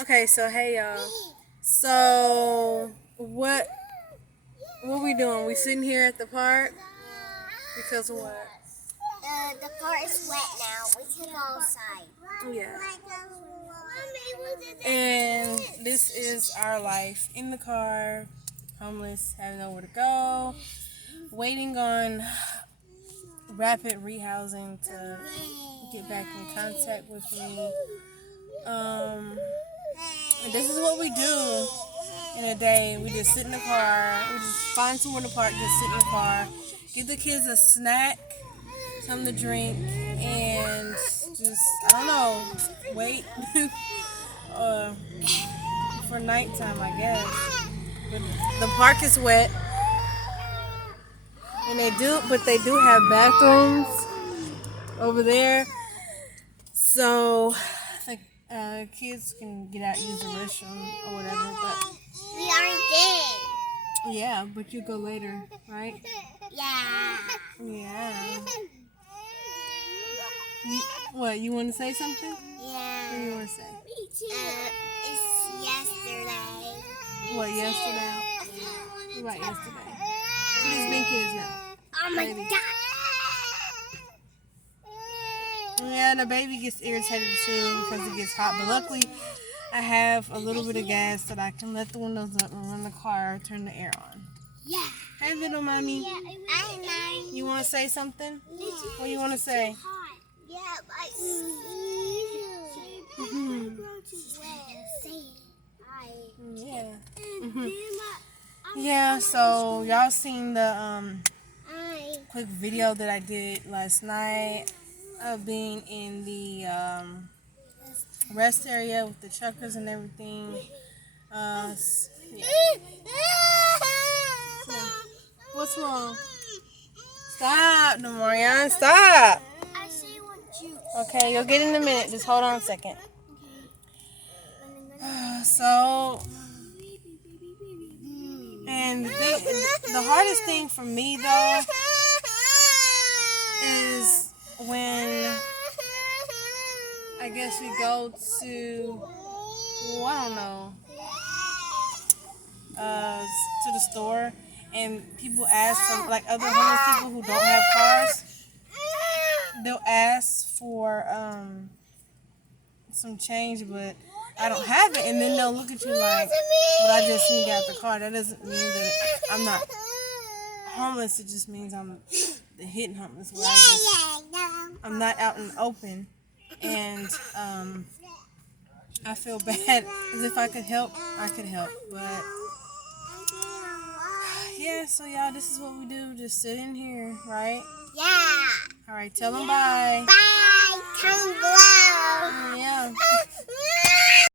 Okay, so hey y'all. So what we doing? We sitting here at the park because of what? The car is wet now. We can go outside. Yeah. And this is our life in the car, homeless, having nowhere to go, waiting on rapid rehousing to get back in contact with me. And this is what we do in a day. We just sit in the car. We just find somewhere to park, just sit in the car, give the kids a snack, something to drink, and just, I don't know, wait for nighttime, I guess. But the park is wet, and they do have bathrooms over there, so I think kids can get out and use the restroom or whatever. But We aren't dead. yeah, but you go later, right? Yeah. Yeah. What, you want to say something? What do you Yeah. want to say? It's yesterday. What, yesterday? What about yesterday? What does Binky is now? Oh my Baby. god. Yeah, the baby gets irritated too because it gets hot. But luckily, I have a little bit of gas that I can let the windows up and run the car, turn the air on. Yeah. Hey, little mommy. I know. You want to say something? What do you want to say? Yeah, but Yeah. Yeah, so y'all seen the quick video that I did last night of being in the rest area with the truckers and everything. Yeah. What's wrong? Stop, Demarion, stop. I say one juice. Okay, you'll get in a minute. Just hold on a second. So, and the hardest thing for me though is when I guess we go to, well, I don't know, to the store and people ask for, like, other homeless people who don't have cars, they'll ask for some change, but I don't have it, and then they'll look at you like, but I just seen you out the car. That doesn't mean that I'm not homeless. It just means I'm the hidden homeless, where I'm not out in the open, and I feel bad, as if I could help, I could help, but yeah, so y'all, this is what we do, just sit in here, right? Yeah. All right, tell them bye. Bye. Come below. Yeah.